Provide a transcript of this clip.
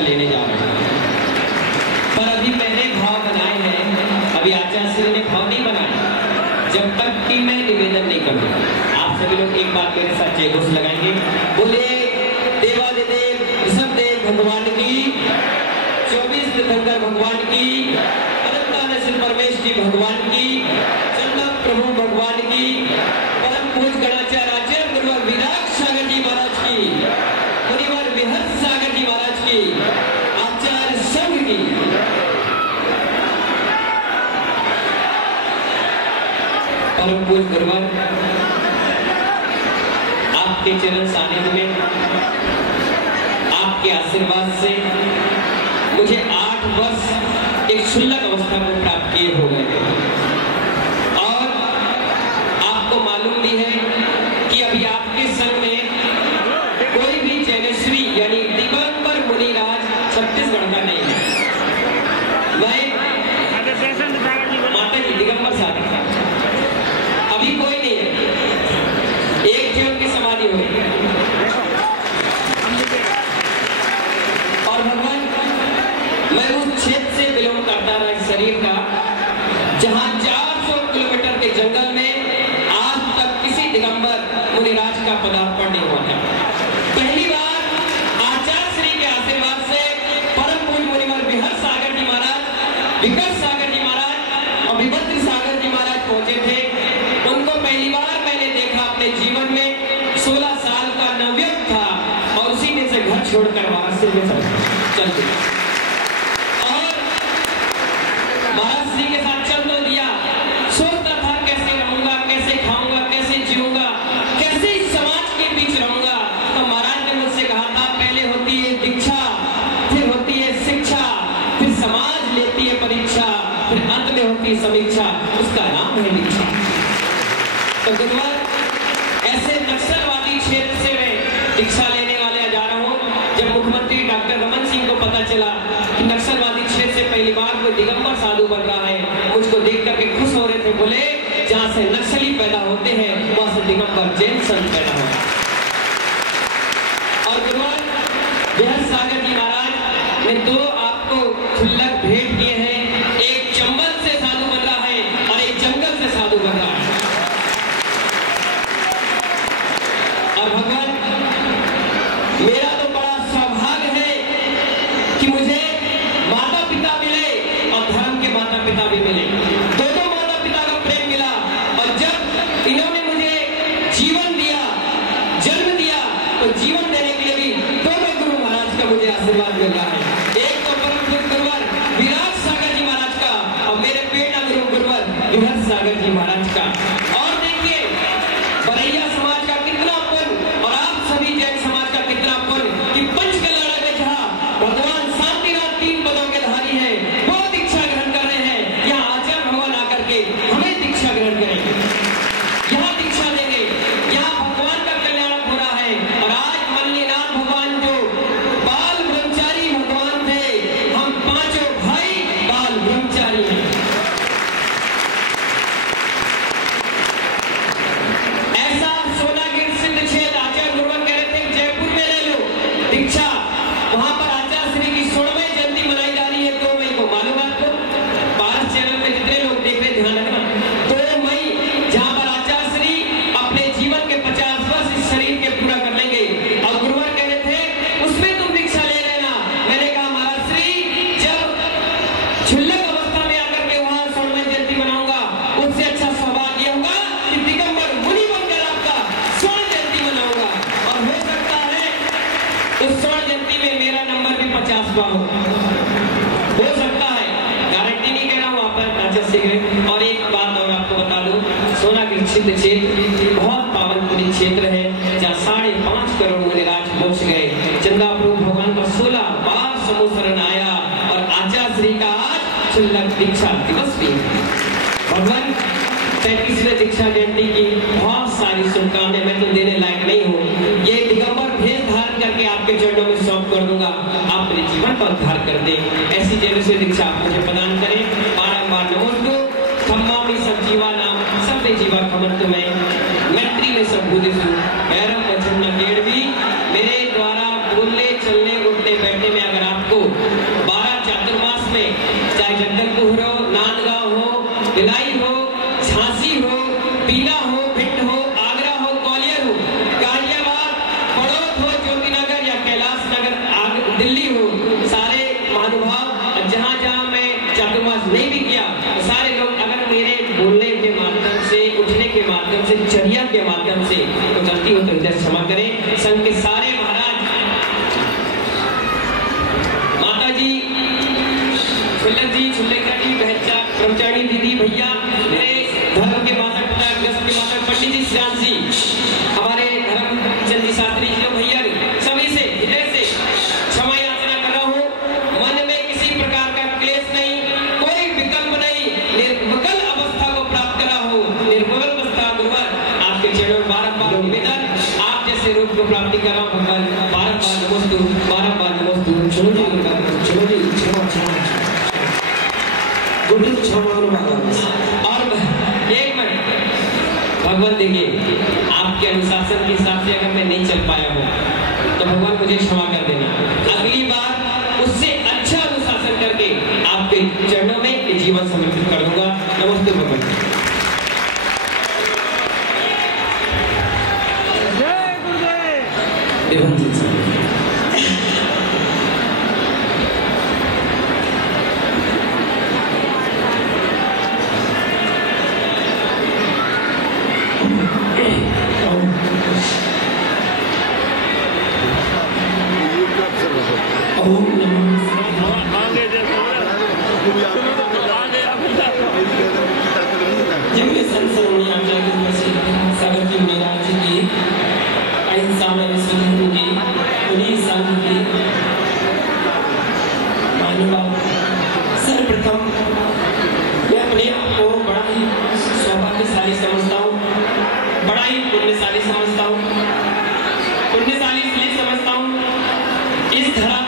लेने जा रहे हैं, पर अभी मैंने भाव बनाए हैं, अभी आचार्य श्री ने भाव नहीं बनाए जब तक कि मैं निवेदन नहीं करूँ। आप सभी लोग एक बात मेरे साथ जय घोष लगाएंगे, बोले देवादिदेव ऋषभदेव भगवान की, 24 तीर्थंकर भगवान की, अनंतानंद परमेश जी भगवान की, चंदा प्रभु भगवान की, परम पूज गणाचार्य आचार्य गुरुवर विराट सागर जी महाराज की, मुनिवर विहर्ष सागर जी महाराज की, आचार्य संघ की, परम पूज गुरुवर आपके चरण सानिध्य में, आपके आशीर्वाद से मुझे 8 वर्ष एक क्षुल्लक अवस्था को प्राप्त किए हो गए और आपको मालूम भी है कि अभी आपके संग में कोई भी जैनेश्वरी यानी दिगंबर मुनिराज छत्तीसगढ़ का नहीं है। वह माता जी दिगंबर साधक था, अभी कोई नहीं है, एक जन की समाधि हुई और भगवान मैं उस क्षेत्र से बिलोंग करता रहा इस शरीर का जहां 400 किलोमीटर के जंगल में आज तक किसी दिगंबर मुनिराज का पदार्पण नहीं हुआ था। पहली बार आचार्य श्री के आशीर्वाद से परम पूज्य मुनिवर विहर्ष सागर जी महाराज, विकट सागर जी महाराज और विभद्र सागर जी महाराज पहुंचे थे। उनको पहली बार मैंने देखा अपने जीवन में, 16 साल का नवयुवक था और उसी में से घर छोड़कर वाराणसी में चल दिया और महाराज जी के साथ चल तो दिया। सोचता था कैसे रहूंगा, कैसे खाऊंगा, कैसे जीऊंगा, कैसे इस समाज के बीच रहूंगा। तो महाराज ने मुझसे कहा था पहले होती है दीक्षा, फिर होती है शिक्षा, फिर समाज लेती है परीक्षा, फिर अंत में होती है समीक्षा, उसका नाम है दीक्षा। तो गुरुवर ऐसे नक्सलवादी क्षेत्र से मैं दीक्षा लेने वाले जा रहा हूँ। जब मुख्यमंत्री डॉक्टर रमन सिंह को पता चला कि नक्सलवादी क्षेत्र से पहली बार कोई दिगंबर साधु बन रहा है, मुझको देख करके खुश हो रहे थे। बोले जहां से नक्सली पैदा होते हैं वहां से दिगंबर जैन संत पैदा होते हैं। और गुरुवर विहर्ष सागर जी महाराज ने 2 आपको क्षुल्लक भेंट किए हैं, एक चंबल से साधु बन रहा है और एक जंगल से साधु बन रहा है। और भगवान मेरा तो बड़ा सौभाग्य है कि मुझे माता पिता मिले और धर्म के माता पिता भी मिले, दोनों माता पिता का प्रेम मिला। और जब इन्होंने मुझे जीवन दिया, जन्म दिया, तो जीवन देने के लिए भी दोनों गुरु महाराज का मुझे आशीर्वाद मिल रहा है। एक तो परम पूज्य गुरुवर विराट सागर जी महाराज का और मेरे प्रेरणा गुरु गुरुवर विहर्ष सागर जी महाराज का। और देखिए बरैया समाज का कितना अपन और आप सभी जैन समाज का कितना अपन कि पंचकल्याण में जहाँ भगवान शांतिनाथ 3 पदों के धारी है, वो दीक्षा ग्रहण कर रहे हैं। यहाँ आचार्य भगवान आकर के हमें दीक्षा ग्रहण करेंगे, यहाँ दीक्षा देंगे, यहाँ भगवान का कल्याण हो रहा है। और आज मल्लीनाथ भगवान जो बाल ब्रह्मचारी भगवान थे, हम 5 भाई बाल ब्रह्मचारी हैं। ऐसा सोनागिर सिद्ध क्षेत्र आचार्य गुरुवर कह रहे थे जयपुर में ले लो दीक्षा, वहां पर आचार्य श्री की 16वीं जयंती मनाई जा रही है 2 मई को। मालूम है आपको? पारस चैनल में जितने लोग देख रहे ध्यान रखना, 2 मई जहां पर आचार्य श्री अपने जीवन के 50 वर्ष इस शरीर के पूरा कर लेंगे। और गुरुवर कह रहे थे उसमें तुम दीक्षा ले लेना। मैंने कहा महाराज श्री जब क्षुल्लक अवस्था में आकर के वहां 16वीं जयंती मनाऊंगा, उससे अच्छा सौभाग्य होगा कि दिगंबर मुनि बनकर आपका स्वर्ण जयंती मनाऊंगा। और हो सकता है उस स्वर्ण जयंती में मेरा नंबर भी 50वां हो सकता है, गारंटी नहीं कह रहा हूँ आप आचार्य से। और एक बात और आपको बता दूं, सोनागिर सिद्ध क्षेत्र बहुत पावनपुरी क्षेत्र है जहाँ 5.5 करोड़ मुनिराज पहुंच गए। चंदा प्रभु भगवान का 16 बार समूह शरण आया और आचार्य श्री का आज क्षुल्लक दीक्षा दिवस भी है। भगवान 35वें दीक्षा जयंती की बहुत सारी शुभकामनाएं, मैं तो देने लायक नहीं हूँ। ये दिगंबर भेष धारण करके आपके चरणों में सौंप कर दूंगा, आप मेरे जीवन का उद्धार कर दे। ऐसी जैसे दीक्षा आप मुझे प्रदान करें। बारंबार नमोस्तु खम्मामि सब जीवा नाम सब जीवा खबर तुम्हें मैत्री में सब भूदेशु भैरव वचन न केड़ भी। मेरे द्वारा बोलने चलने उठने बैठने में अगर आपको को 12 चातुर्मास में, चाहे जगदलपुर हो, नांदगांव हो, भिलाई हो, झांसी हो, बीना हो, भिंड हो, आगरा हो, ग्वालियर हो, गाजियाबाद, बड़ौद हो, ज्योतिनगर या कैलाश नगर, दिल्ली हो, सारे महानुभाव जहां जहां मैं चातुर्मास नहीं भी किया, सारे लोग अगर मेरे बोलने के माध्यम से, उठने के माध्यम से, चर्या के माध्यम से तो गलती हो तो हृदय क्षमा करें। संघ के सारे महाराज, माता जी, छुल्लक जी, छुल्लेकर जी, बहचा, ब्रह्मचारी दीदी, भैया, मेरे धर्म के माता पिता, अगस्त के माता पंडित जी, श्याम जी, हमारे धर्मचंद जी शास्त्री जी, भैया, सभी से हृदय से क्षमा याचना कर रहा हूँ। मन में किसी प्रकार का क्लेश नहीं, कोई विकल्प नहीं, निर्विकल अवस्था को प्राप्त करा हो, निर्विकल अवस्था गुरुवर आपके चरणों में बारंबार निवेदन, आप जैसे रूप को प्राप्ति कर रहा हूँ भगवान, बारंबार नमोस्तु, बारंबार नमोस्तु। चलो जी, क्षमा गुरु क्षमा। और एक मिनट भगवान, देखिए आपके अनुशासन के हिसाब से अगर मैं नहीं चल पाया हूँ तो भगवान मुझे क्षमा कर देना, अगली बार उससे अच्छा अनुशासन करके आपके चरणों में जीवन समर्पित कर दूंगा। नमस्ते भगवान। जय गुरुदेव। देवानंद जी जिनके संसद में आप जाकर सागर की महाराज की अहिंसा में सिंधु की उन्हीं संघ की मानव, सर्वप्रथम मैं अपने आप को बड़ा ही सौभाग्यशाली समझता हूँ, बड़ा ही पुण्यशाली समझता हूँ। पुण्यशाली इसलिए समझता हूँ, इस धरा